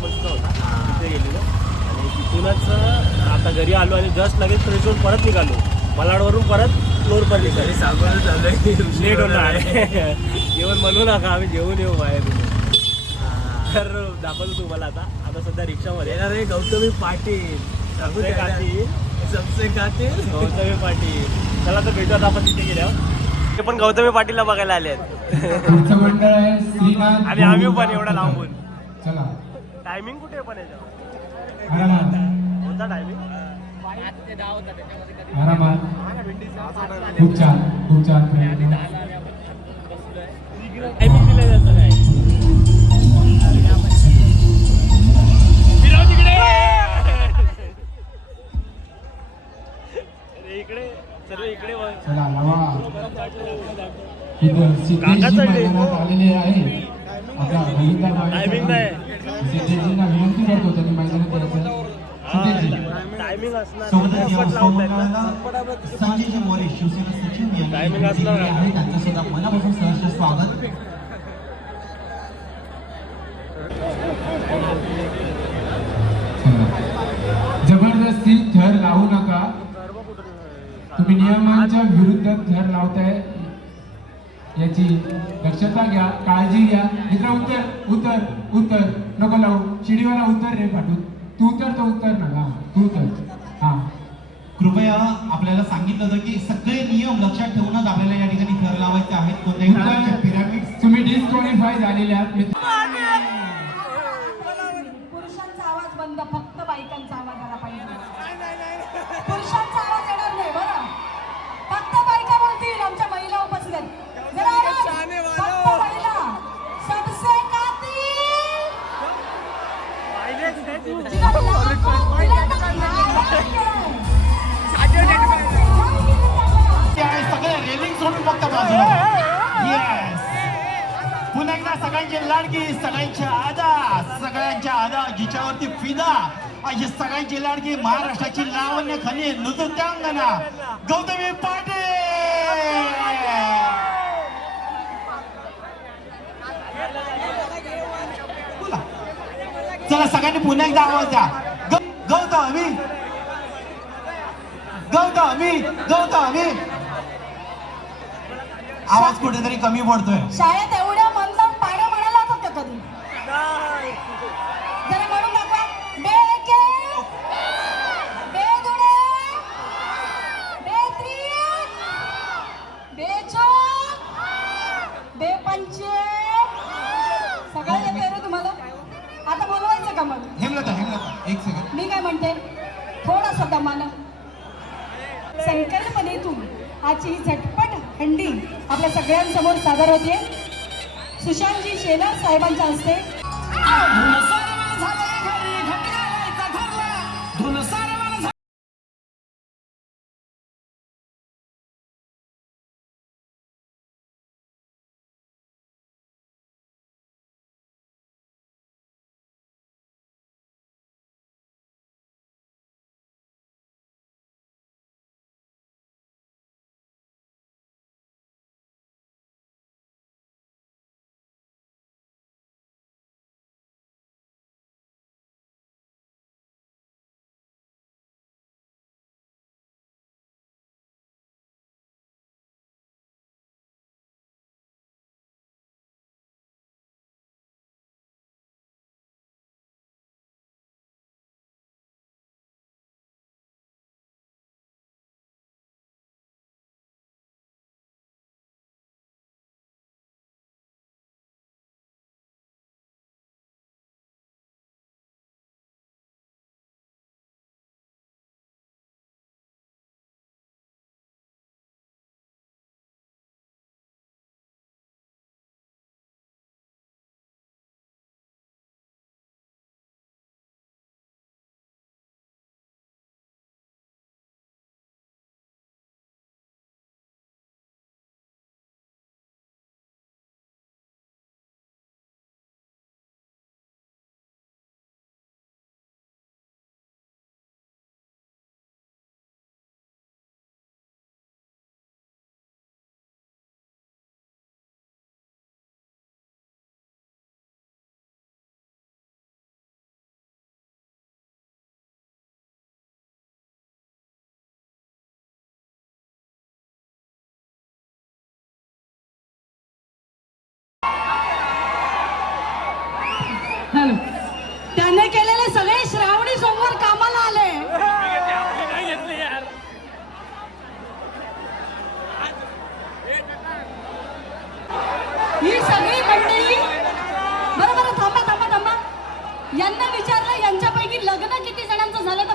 होता. तिथे गेलेलो. आणि तिथूनच आता घरी आलो आणि जस्ट लगेच फ्रेश होऊन परत निघालो. मलाडवरून परत फ्लोर पर तरी निघालो लेट होणार जेवण बनवू नका आम्ही जेवून येऊ बाहेर. तर दाखवतो तुम्हाला आता. आता सध्या रिक्षामध्ये. येणार आहे गौतमी पाटील. सबसे. काठी सबसे कातील गौतमी पाटील. चला तर भेटूयात आपण तिथे गेल्यावर. ते पण गौतमी पाटीलला बघायला आले आहेत आणि आम्ही पण एवढा लांबून. चला. टायमिंग कुठे पण याच्यावर? कोणता टायमिंग खूप छान खूप छान. टायमिंग दिलं जातं इकडे सर्व इकडे चढले. Timing नाही. सिद्धेशजींना विनंती करतो त्यांनी मैदानात यायचं संजयजी मोरे शिवसेना आहे त्यांचं सुद्धा मनापासून सहर्ष स्वागत जबरदस्ती थर लावू नका. तुम्ही नियमांच्या विरुद्ध थर लावताय. याची दक्षता घ्या काळजी घ्या. इतर उतर उतर उत्तर. नको लावू. शिडीवाला उत्तर रे पाठवू तू उत्तर तो उत्तर नका. तू उत्तर हा. कृपया आपल्याला सांगितलं होतं की सगळे नियम लक्षात ठेवूनच आपल्याला या ठिकाणी थर लावायचे आहेत. कोणत्याही प्रकारचे पिरामिड तुम्ही डिस्क्वालिफाय झालेले आहात. पुरुषांचा आवाज बंद फक्त बायकांचा आवाज लाडकी सगळ्यांच्या आदा सगळ्यांच्या आदा जिच्यावरती फिदा. अशी सगळ्यांची लाडकी महाराष्ट्राची लावण्य खाली नृत्यांगना गौतमी पाटील! चला सगळ्यांनी पुन्हा एकदा आवाज द्या. गौतमी! गौतमी गौतमी! आवाज कुठेतरी कमी पडतोय. शाळेत एवढे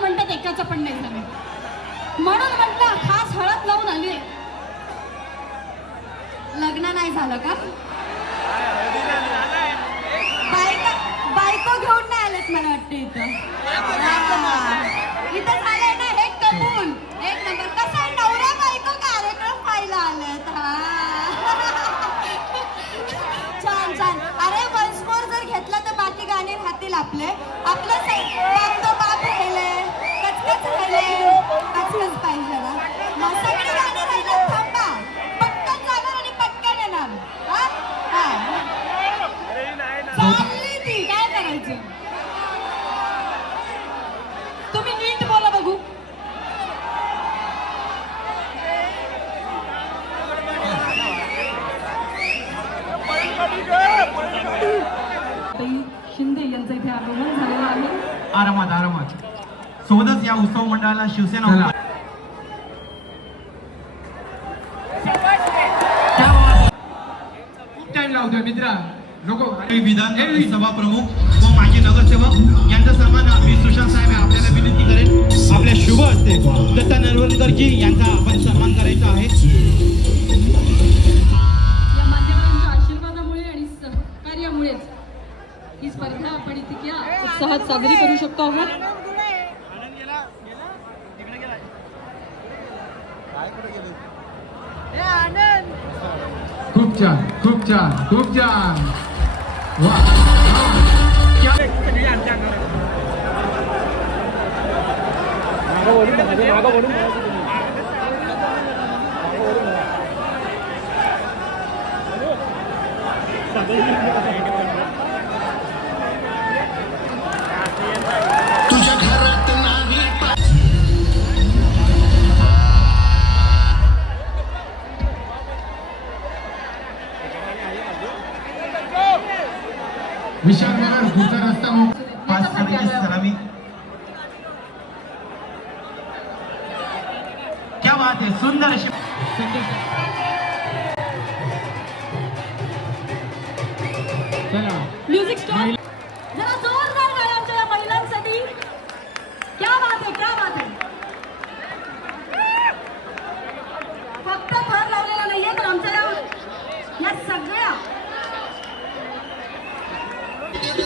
लग्नाचं पण नाही झालं. म्हणून म्हटलं खास हळद लावून आली. लग्न नाही झालं का? बायका बायको घेऊन नाही आलेत मला वाटतं इथं. इथं झालंय ना हे कबूल एक नंबर. कसं आहे नवरा बायको कार्यक्रम पाहायला आलेत. हा. छान छान. अरे वन्स मोर जर घेतला तर बाकी गाणी राहतील आपले. आपलं कचकच राहिले कचकच पाहिजे ना मग सगळी गाणी राहिले थांबा पटकन जाणार आणि पटकन येणार हा? हा. चालली ती काय करायचं तुम्ही नीट बोला बघू ताई शिंदे यांचं इथे आगमन झालेलं आहे आरामात आरामात सोबतच मंडळाला शिवसेना चला. उप- क्या बात. खूप टाइम लावतोय मित्रा नको विधान सभा प्रमुख व माजी नगरसेवक यांचा सन्मान मी सुशांत साहेब आपल्याला विनंती करेन आपल्या शुभ हस्ते दत्ता नरवणकरजी यांचा आपण सन्मान करायचा आहे आशीर्वादामुळे आणि सहकार्यामुळेच ही स्पर्धा आपण इतक्या उत्साहात साजरी करू शकतो आहोत 국장, 국장, 국장. 와. 나가버리면 안 돼, 나가버리면 안 돼. 나가버리면 안 돼.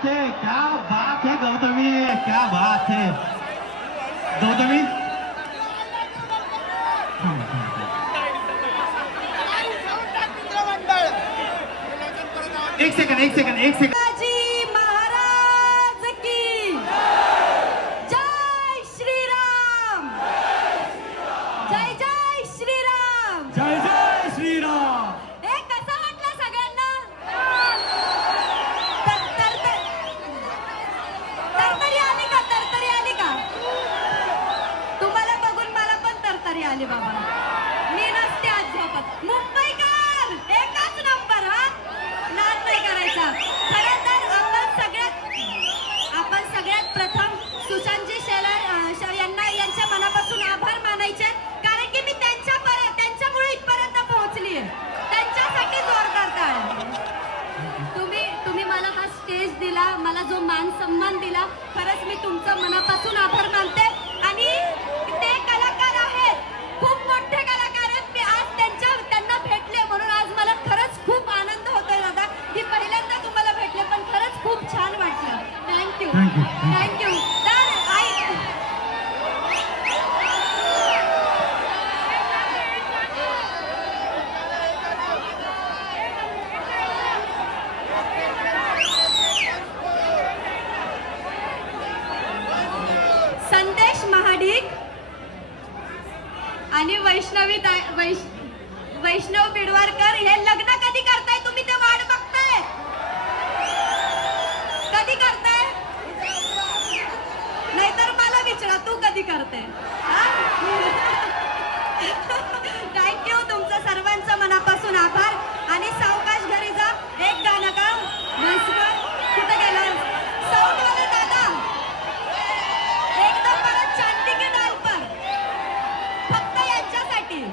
बात है? क्या बात है गौतमी? क्या बात है? गौतमी. एक सेकंड एक सेकंड एक सेकंड। तुम्ही तुम्ही मला हा स्टेज दिला मला जो मान सन्मान दिला खरंच मी तुमचं मनापासून आभार मानते आणि ते कलाकार आहेत खूप मोठे कलाकार आहेत मी आज त्यांच्या त्यांना भेटले म्हणून आज मला खरंच खूप आनंद होतोय दादा की पहिल्यांदा तुम्हाला भेटले पण खरंच खूप छान वाटलं थँक्यू Thank you. थँक्यू तर आई संदेश महाडिक आणि वैष्णवी दा- वैश वैष्णव बिडवारकर हे लग्न कधी करताय तुम्ही ते वाट बघताय? कधी करताय? नाहीतर मला विचारा तू कधी करते थँक्यू तुमचं सर्वांचं मनापासून आभार आणि सावकाश घरी जा एक गाणं का म्हैसूर कुठं गेलं साऊंडवाले दादा एकदम परत चांदी के डाल पर फक्त यांच्यासाठी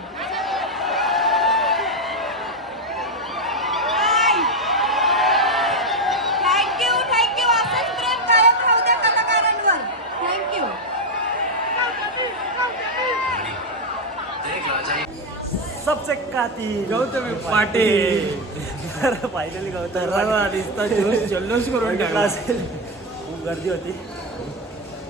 थँक्यू थँक्यू असंच प्रेम कायम राहू द्या कलाकारांवर थँक्यू देख राजा सबसे काती गौतमी पाटील। फायनली गौतम जल्लोष करून टाकला. असेल खूप गर्दी होती.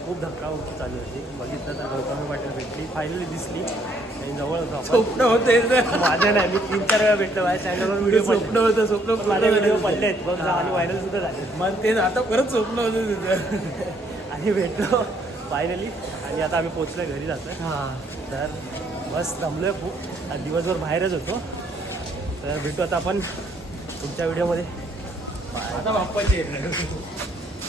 खूप धक्काबुक्की चालू होती. बघितलं तर गौतमी पाटील भेटली. फायनली दिसली. आणि जवळ होतो स्वप्न होते. माझं नाही मी तीन चार वेळा भेटलो. माझ्या चॅनलवर व्हिडिओ स्वप्न होतं स्वप्न माझे व्हिडिओ पडले आहेत बघ आणि व्हायरल सुद्धा झाले. मग ते आता परत स्वप्न होतं आणि भेटलो. फायनली आणि आता आम्ही पोचलोय घरी जातोय. हा. तर बस दमलोय खूप. आज दिवसभर बाहेरच होतो. तर भेटू आता आपण पुढच्या व्हिडिओमध्ये आता बाप्पाची